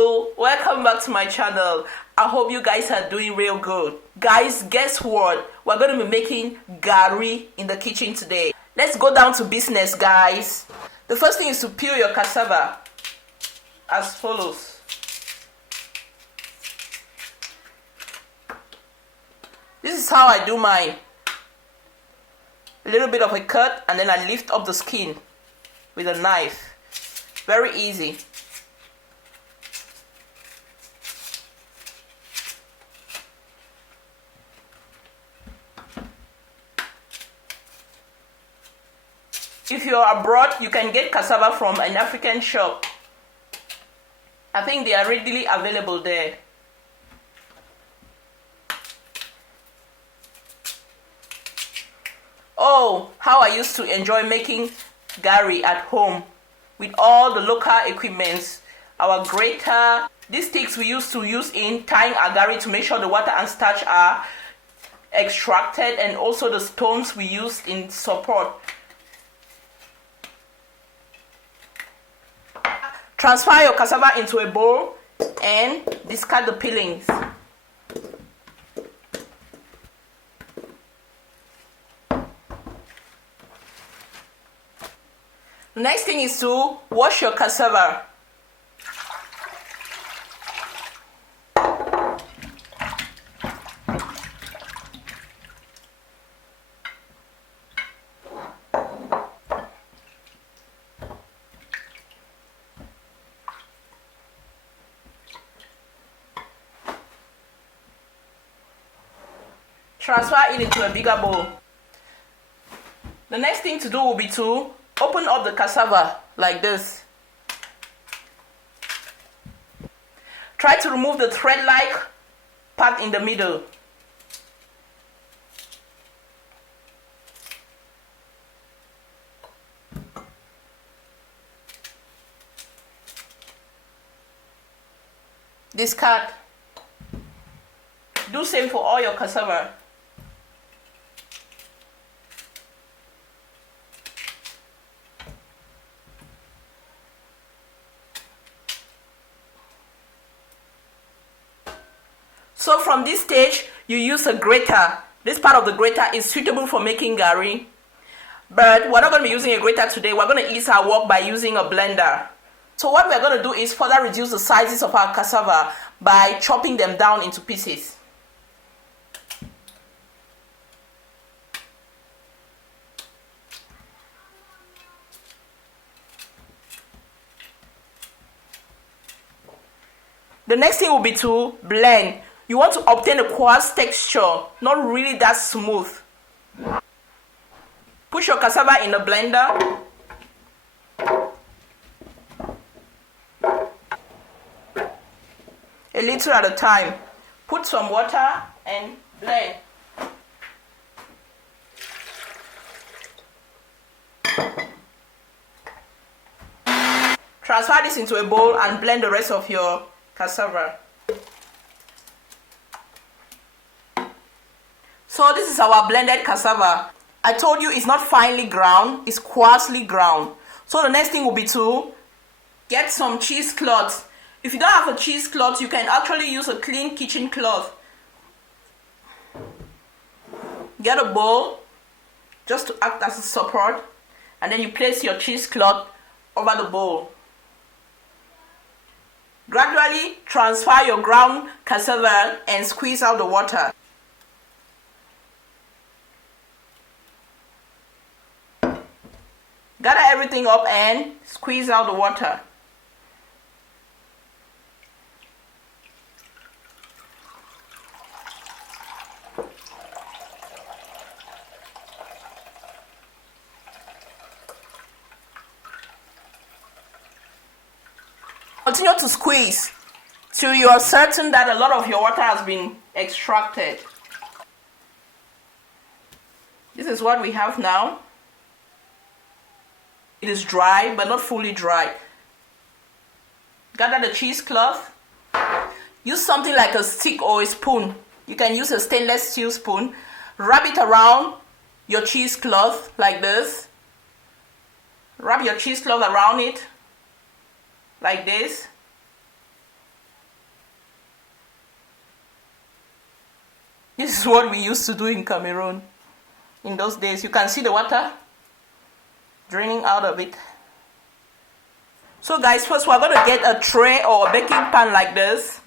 people, welcome back to my channel. I hope you guys are doing real good. Guys, guess what? We're going to be making gari in the kitchen today. Let's go down to business, guys. The first thing is to peel your cassava as follows. This is how I do mine. A little bit of a cut, and then I lift up the skin with a knife. Very easy. If you're abroad, you can get cassava from an African shop. I think they are readily available there. Oh, how I used to enjoy making gari at home with all the local equipments. Our grater, these sticks we used to use in tying our gari to make sure the water and starch are extracted, and also the stones we used in support. Transfer your cassava into a bowl and discard the peelings. The next thing is to wash your cassava. Transfer it into a bigger bowl. The next thing to do will be to open up the cassava like this. Try to remove the thread-like part in the middle. Discard. Do same for all your cassava. So from this stage, you use a grater. This part of the grater is suitable for making gari. But we're not going to be using a grater today. We're going to ease our work by using a blender. So what we're going to do is further reduce the sizes of our cassava by chopping them down into pieces. The next thing will be to blend. You want to obtain a coarse texture, not really that smooth. Put your cassava in a blender. A little at a time. Put some water and blend. Transfer this into a bowl and blend the rest of your cassava. So this is our blended cassava. I told you it's not finely ground, it's coarsely ground. So the next thing will be to get some cheesecloth. If you don't have a cheesecloth, you can actually use a clean kitchen cloth. Get a bowl just to act as a support, and then you place your cheesecloth over the bowl. Gradually transfer your ground cassava and squeeze out the water. Gather everything up and squeeze out the water. Continue to squeeze till you are certain that a lot of your water has been extracted. This is what we have now. It is dry, but not fully dry. Gather the cheesecloth. Use something like a stick or a spoon. You can use a stainless steel spoon. Wrap it around your cheesecloth like this. Wrap your cheesecloth around it like this. This is what we used to do in Cameroon in those days. You can see the water draining out of it. So guys, first we're going to get a tray or a baking pan like this.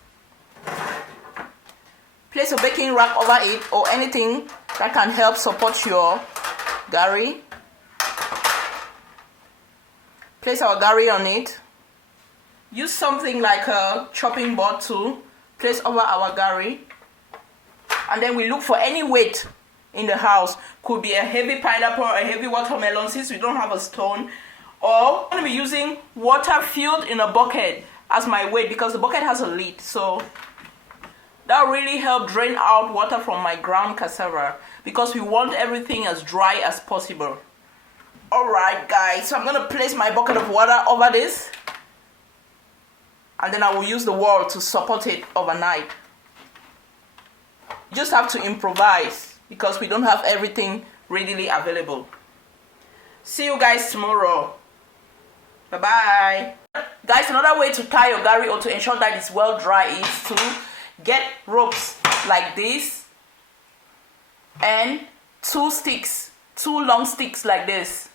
Place a baking rack over it or anything that can help support your gari. Place our gari on it. Use something like a chopping board to place over our gari. And then we look for any weight in the house. Could be a heavy pineapple or a heavy watermelon since we don't have a stone. Or I'm going to be using water filled in a bucket as my weight because the bucket has a lid. So that really helped drain out water from my ground cassava because we want everything as dry as possible. Alright guys, so I'm going to place my bucket of water over this. And then I will use the wall to support it overnight. You just have to improvise because we don't have everything readily available. See you guys tomorrow. Bye bye. Guys, another way to tie your gari or to ensure that it's well dry is to get ropes like this and two long sticks like this.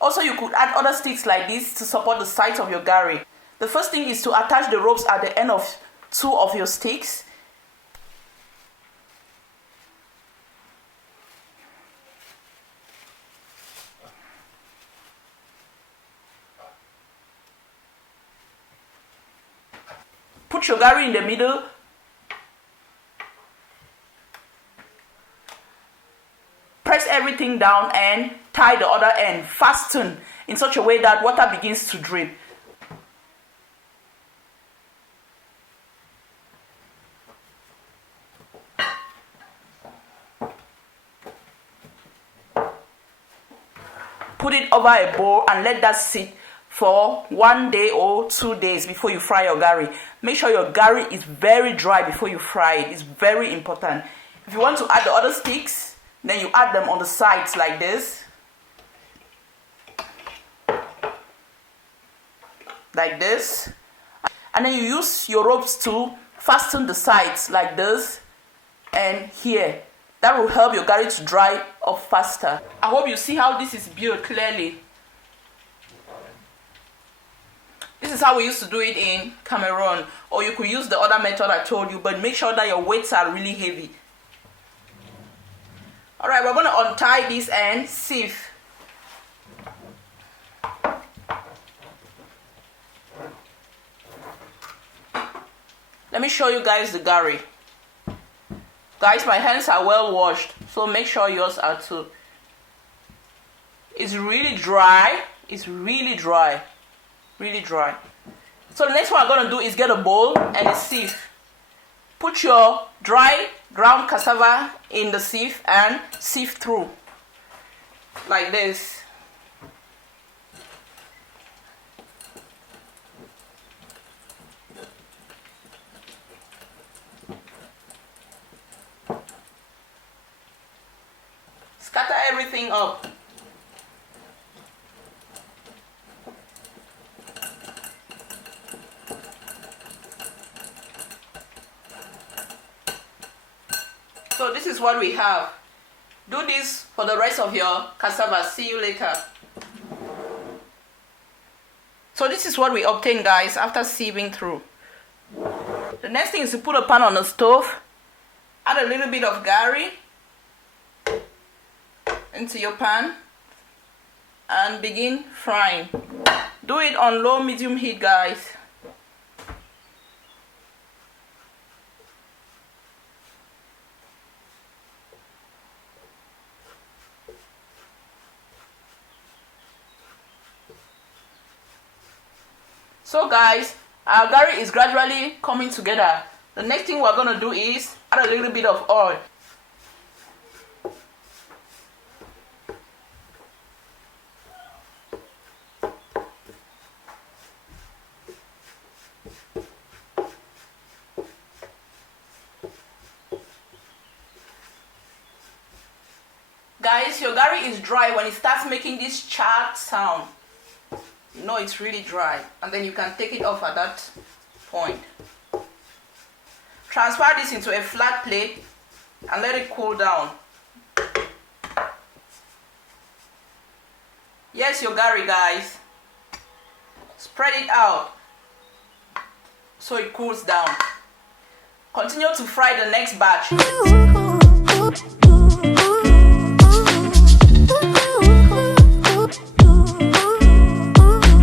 Also, you could add other sticks like this to support the sides of your gari. The first thing is to attach the ropes at the end of two of your sticks. Put your gari in the middle. Press everything down and tie the other end. Fasten in such a way that water begins to drip. Put it over a bowl and let that sit for 1 day or 2 days before you fry your gari. Make sure your gari is very dry before you fry it. It's very important. If you want to add the other sticks, then you add them on the sides like this. Like this. And then you use your ropes to fasten the sides like this and here. That will help your gari to dry up faster. I hope you see how this is built clearly. This is how we used to do it in Cameroon. Or you could use the other method I told you, but make sure that your weights are really heavy. Alright, we're going to untie this and sieve. Let me show you guys the gari. Guys, my hands are well washed, so make sure yours are too. It's really dry. It's really dry. Really dry. So the next one I'm going to do is get a bowl and a sieve. Put your dry ground cassava in the sieve and sieve through. Like this. Scatter everything up. So this is what we have. Do this for the rest of your cassava. See you later. So this is what we obtain, guys, after sieving through. The next thing is to put a pan on the stove. Add a little bit of gari into your pan and begin frying. Do it on low medium heat, guys. So guys, our gari is gradually coming together. The next thing we're going to do is add a little bit of oil. Guys, your gari is dry when it starts making this charred sound. You know it's really dry, and then you can take it off at that point. Transfer this into a flat plate and let it cool down. Yes, your gari, guys. Spread it out so it cools down. Continue to fry the next batch.